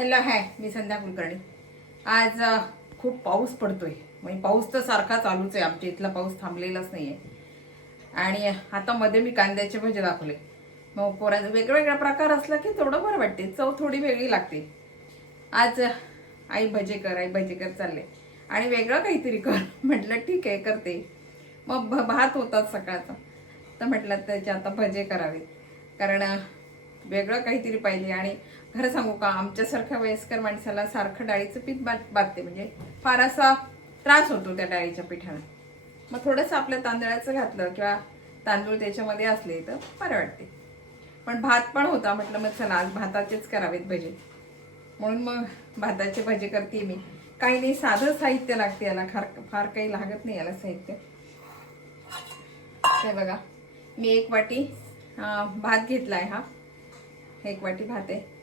Hello hi, मी संध्या कुलकर्णी. आज खूप पाऊस पडतोय. म्हणजे पाऊस तर सारखा चालूच आहे. आमच्या इथला पाऊस थांबलेलाच नाहीये. आणि आता मध्ये मी कांद्याचे भजे दाखवले. मग पोरांचा वेगवेगळा प्रकार असला की थोडं बरं वाटते, चव थोडी वेगळी लागते. आज आई भजे कर चालले आणि वेगळं काहीतरी कर म्हटलं ठीक आहे करते. मग भात होता सकाळचा, तर म्हटलं त्याचे आता भजे करावेत, कारण वेगळं काहीतरी पाहिजे. आणि खरं सांगू का, आमच्यासारख्या वयस्कर माणसाला सारखं डाळीचं पीठ बांधते म्हणजे फार असा त्रास होतो त्या डाळीच्या पिठानं. मग थोडंसं आपल्या तांदळाचं घातलं किंवा तांदूळ त्याच्यामध्ये असले तर बरं वाटते. पण भात पण होता, म्हटलं मग चला आज भाताचेच करावेत भजे, म्हणून मग भाताचे भजे करते मी. काही नाही, साधं साहित्य लागते याला, फार काही लागत नाही याला साहित्य. हे बघा, मी 1 वाटी भात घेतलाय. हा 1 वाटी भात आहे.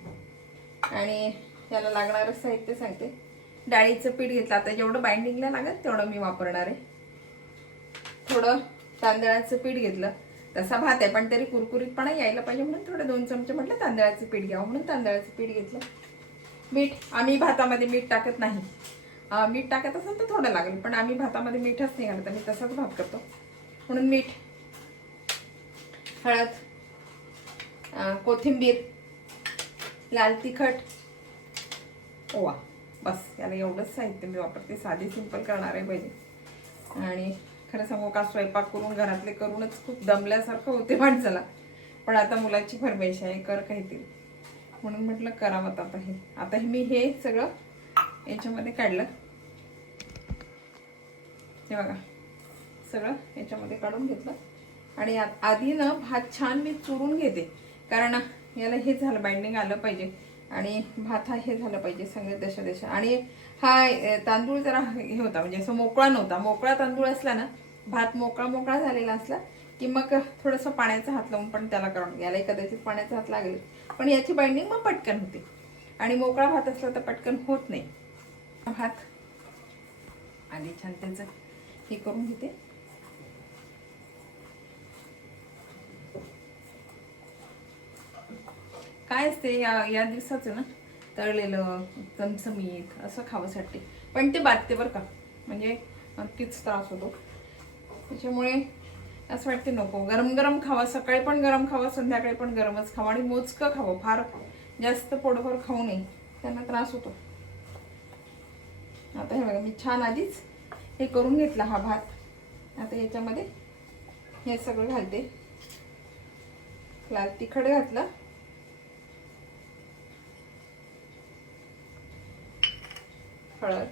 आणि याला लागणारं साहित्य सांगते. डाळीचं पीठ घेतलं, आता जेवढं बाइंडिंगला लागत तेवढं मी वापरणार आहे. थोडं तांदळाचं पीठ घेतलं. तसा भात आहे पण तरी कुरकुरीतपणा यायला पाहिजे म्हणून थोडं 2 चमचे म्हटलं तांदळाचं पीठ घ्यावं म्हणून तांदळाचं पीठ घेतलं. मीठ, आम्ही भातामध्ये मीठ टाकत नाही. मीठ टाकत असेल तर थोडं लागेल, पण आम्ही भातामध्ये मीठच नाही घालत, आम्ही तसाच भात करतो म्हणून मीठ, हळद, कोथिंबीर, लाल तिखट, ओवा, बस याला एवढंच साहित्य मी वापरते. साधी सिंपल करणार आहे पाहिजे. आणि खरं सांगू का, स्वयंपाक करून घरातले करूनच खूप दमल्यासारखं होते माणसाला. पण आता मुलाची फरमाईश आहे, कर काहीतरी, म्हणून म्हटलं करावं. आता मी हे सगळं याच्यामध्ये काढलं. हे बघा, सगळं याच्यामध्ये काढून घेतलं. आणि आधी ना भात छान मी चुरून घेते, कारण याला हे झालं, बाइंडिंग आलं पाहिजे आणि भात हा हे झालं पाहिजे सगळे दशा. आणि हा तांदूळ जरा हे होता, म्हणजे असं मोकळा नव्हता. मोकळा तांदूळ असला ना, भात मोकळा झालेला असला की मग थोडंसं पाण्याचा हात लावून पण त्याला करून, यालाही कदाचित पाण्याचा हात लागेल, पण याची बाइंडिंग मग पटकन होते. आणि मोकळा भात असला तर पटकन होत नाही. भात आधी छान त्याचं हे करून घेते. काय असते या दिवसाचं ना, तळलेलं चमचमीत असं खावंसाठी, पण ते बाधते बरं का, म्हणजे नक्कीच त्रास होतो. त्याच्यामुळे असं वाटते नको, गरम गरम खावा. सकाळी पण गरम खावा, संध्याकाळी पण गरमच खावा. आणि मोजकं खावं, फार जास्त पोटभर खाऊ नये, त्यांना त्रास होतो. आता हे बघा, मी छान आधीच हे करून घेतला हा भात. आता याच्यामध्ये हे सगळं घालते. लाल तिखट घातलं, हळद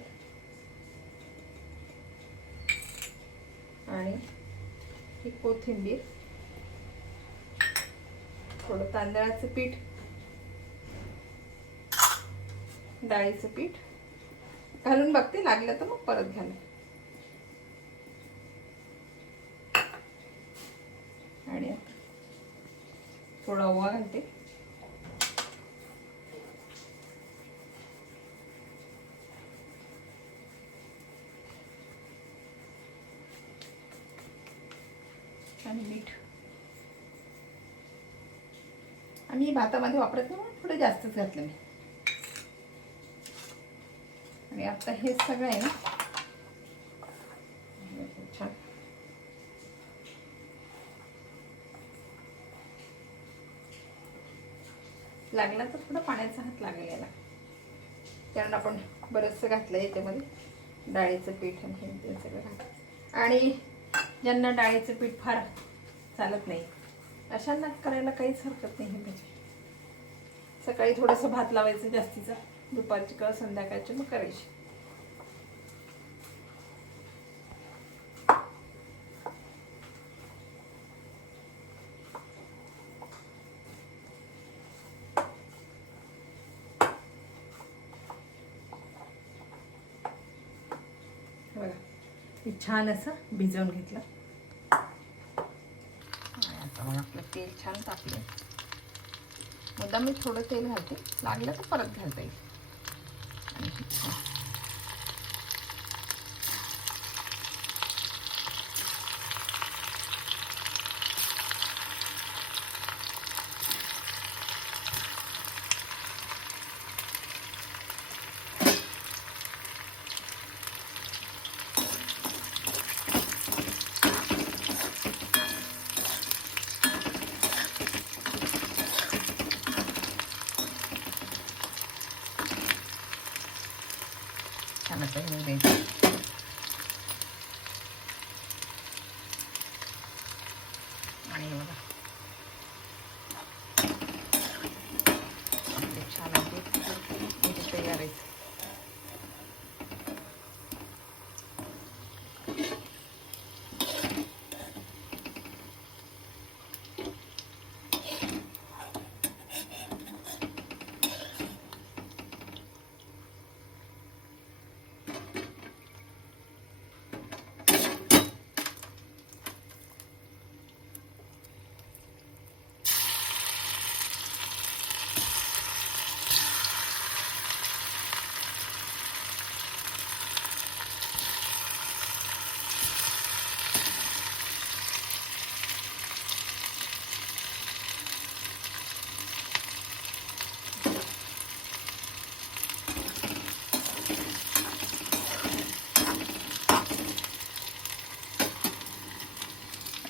आणि ही कोथिंबीर, थोडं तांदळाचं पीठ, डाळीचं पीठ घालून बघते, लागलं तर मग परत घाला. आणि थोडा ओवा घालते. आणि मीठ, आम्ही भातामध्ये वापरत नाही म्हणून थोडं जास्तच घातलं मी. आणि आता हे सगळं आहे ना छान लागला तर थोडं पाण्याचा हात लागेल याला, कारण आपण बरंचसं घातलं याच्यामध्ये, डाळीचं पीठ आणि हे सगळं घातलं. आणि ज्यांना डाळीचं पीठ फार चालत नाही अशांना करायला काहीच हरकत नाही. हे भजी सकाळी थोडंसं भात लावायचं जास्तीचा, दुपारची किंवा संध्याकाळची मग करायची. बघा, हे छान असं भिजवून घेतलं. आता मग आपलं तेल छान टाकलं. मुद्दाम मी थोडं तेल घालते, लागलं तर परत घालता येईल. आणि छान असं घेऊन द्यायचं. आणि हे बघा आपले छान आहे तयार आहे.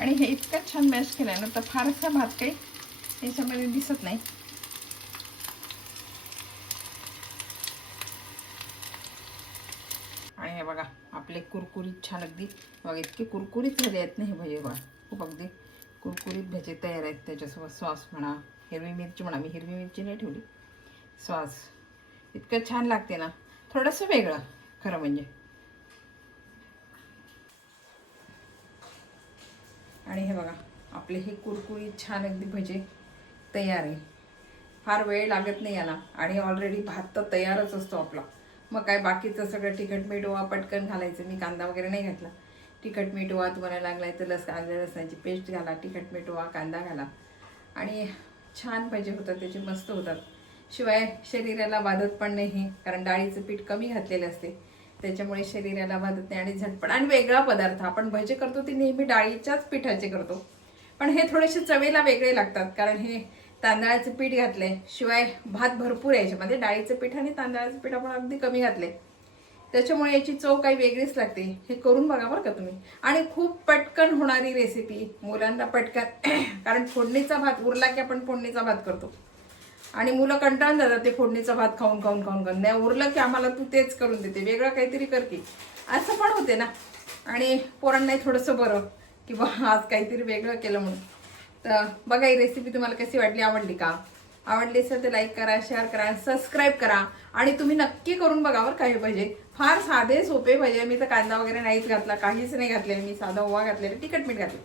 आणि हे इतकं छान मॅश केलं ना तर फारसा भात काही याच्यामध्ये दिसत नाही. आणि हे बघा आपले कुरकुरीत छान अगदी बघा इतके कुरकुरीत झाले आहेत ना हे भजे. बघा खूप अगदी कुरकुरीत भजे तयार आहेत. त्याच्यासोबत सॉस म्हणा, हिरवी मिरची म्हणा, मी हिरवी मिरची नाही ठेवली, सॉस इतकं छान लागते ना, थोडंसं वेगळं खरं म्हणजे. आणि हे बघा आपले हे कुरकुरीत छान अगदी भजे तयार आहे. फार वेळ लागत नाही याला आणि ऑलरेडी भात तर तयारच असतो आपला. मग काय बाकीचं सगळं तिखट मीठ ओवा पटकन घालायचं. मी कांदा वगैरे नाही घातला. तिखट मीठ ओवा तुम्हाला लागलाय तर आलं लसणाची पेस्ट घाला, तिखट मीठ ओवा कांदा घाला आणि छान भजे होतात त्याचे, मस्त होतात. शिवाय शरीराला बाधत पण नाही कारण डाळीचं पीठ कमी घातलेलं असते त्याच्यामुळे शरीराला बाधत नाही आणि झटपट आणि वेगळा पदार्थ. आपण भजे करतो ते नेहमी डाळीच्याच पिठाचे करतो, पण हे थोडेसे चवेला वेगळे लागतात कारण हे तांदळाचं पीठ घातलंय. शिवाय भात भरपूर आहे याच्यामध्ये. डाळीचं पीठ आणि तांदळाचं पीठ आपण अगदी कमी घातले त्याच्यामुळे याची चव काही वेगळीच लागते. हे करून बघा बरं का तुम्ही. आणि खूप पटकन होणारी रेसिपी, मुलांना पटकन कारण फोडणीचा भात उरला की आपण फोडणीचा भात करतो आणि मुलं कंटाळून जातात ते फोडणीचा भात खाऊन खाऊन खाऊन खाऊन. नाही उरलं की आम्हाला तू तेच करून देते, वेगळं काहीतरी कर की, असं पण होते ना. आणि पोरांनाही थोडंसं बरं की बा आज काहीतरी वेगळं केलं म्हणून. तर बघा ही रेसिपी तुम्हाला कशी वाटली, आवडली का? आवडली असेल तर लाईक करा, शेअर करा, सबस्क्राईब करा आणि तुम्ही नक्की करून बघा बरं काही भजे. फार साधे सोपे भजे. मी तर कांदा वगैरे नाहीच घातला, काहीच नाही घातलेलं. मी साधा ओवा घातलेला, तिखट मीठ घातलं.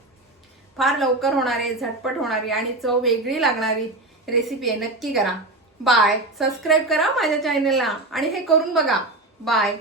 फार लवकर होणारे, झटपट होणारी आणि चव वेगळी लागणारी रेसिपी आहे. नक्की करा. बाय. सबस्क्राईब करा माझ्या चॅनलला आणि हे करून बघा. बाय.